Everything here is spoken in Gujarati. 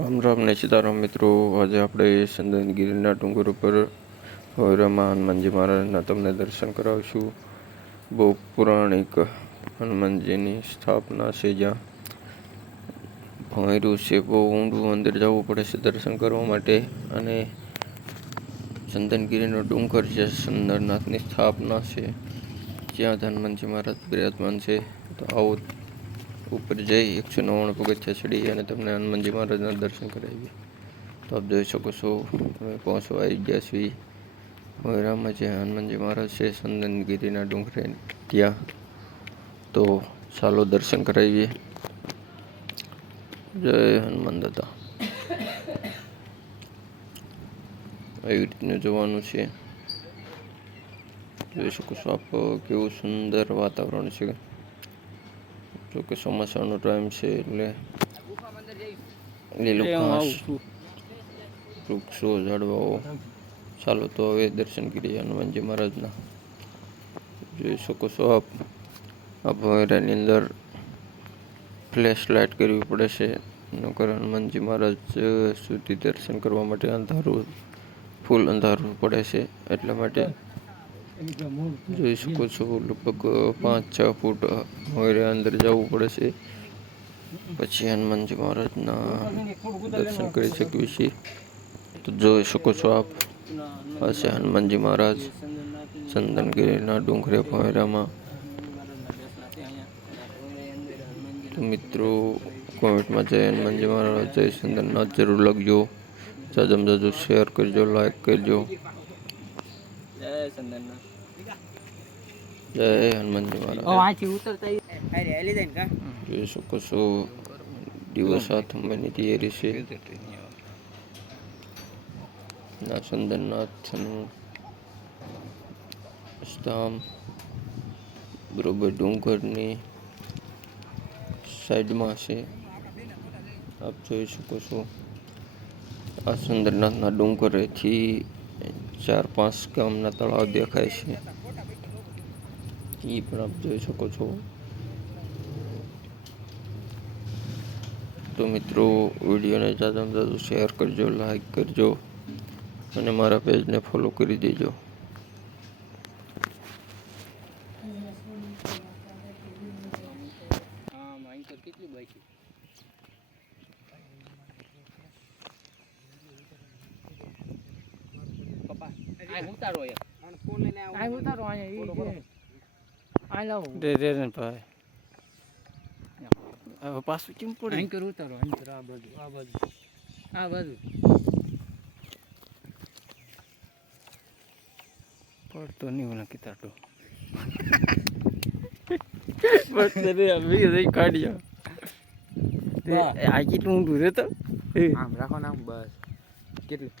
રામ રામ ને સીતારામ મિત્રો, આજે આપણે સંદનગીરીના ડુંગર ઉપર હોયરામાં હનુમાનજી મહારાજના તમને દર્શન કરાવીશું. બહુ પૌરાણિક હનુમાનજીની સ્થાપના છે, જ્યાં ભોંયરું છે. બહુ ઊંડું અંદર જવું પડે છે દર્શન કરવા માટે. અને સંદનગીરીનો ડુંગર જે સુંદરનાથની સ્થાપના છે, જ્યાં હનુમાનજી મહારાજ બિરાજમાન છે. તો આવો ઉપર જઈ 199 પગથિયા ચડી અને તમને હનુમાનજી મહારાજના દર્શન કરાવીએ. તો આપ જોઈ શકો છો, અમે પહોંચવા આવી ગયા છીએ હોયરામાં, જે હનુમાનજી મહારાજ છે સંદનગીરીના ડુંગરે ત્યાં. તો ચાલો દર્શન કરાવીએ. જય હનુમાન દાદા. એવી રીતનું જોવાનું છે. જોઈ શકો છો આપ, કેવું સુંદર વાતાવરણ છે. જોકે ચોમાસાનો ટાઈમ છે એટલે લીલું ઘાસ, વૃક્ષો, ઝાડવાઓ. ચાલો તો હવે દર્શન કરીએ હનુમાનજી મહારાજના. જોઈ શકો છો આપ, આ ભોંયરાની અંદર ફ્લેશ લાઇટ કરવી પડે છે, નકર હનુમાનજી મહારાજ સુધી દર્શન કરવા માટે અંધારું, ફૂલ અંધારું પડે છે. એટલા માટે જોઈ શકો છો, લગભગ 5-6 ફૂટ ભોંયરા અંદર જવું પડે છે, પછી હનુમાનજી મહારાજના દર્શન કરી શકીએ છીએ. તો જોઈ શકો છો આપ, આ છે હનુમાનજી મહારાજ સંદનગીરીના ડુંગરે ભોંયરામાં. તો મિત્રો, કોમેન્ટમાં જય હનુમાનજી મહારાજ, જય સુંદરનાથ જરૂર લખજો. જાજમ જાજુ શેર કરજો, લાઈક કરજો. જય હનુમાનજી મહારાજ. જોઈ શકો છો, દિવસ આથમવાની તૈયારી છે. ના સુંદરનાથનું ધામ બરોબર ડુંગરની સાઈડમાં છે. આપ જોઈ શકો છો, આ સુંદરનાથના ડુંગરેથી 4-5 ગામના તળાવ દેખાય છે, એ પણ આપ જોઈ શકો છો. તો મિત્રો, વિડીયોને જાજામાં જાજુ શેર કરજો, લાઈક કરજો અને મારા પેજને ફોલો કરી દેજો. પાછું કેમ પડે? એન્કર ઉતારો, એન્કર આ બાજુ પડતો નહીં ઓલા કિતાટો બસ રે અભી જઈ કાઢ્યો. આ કેટલું ઊંડું રે તો આમ રાખો ને, આમ બસ કેટલું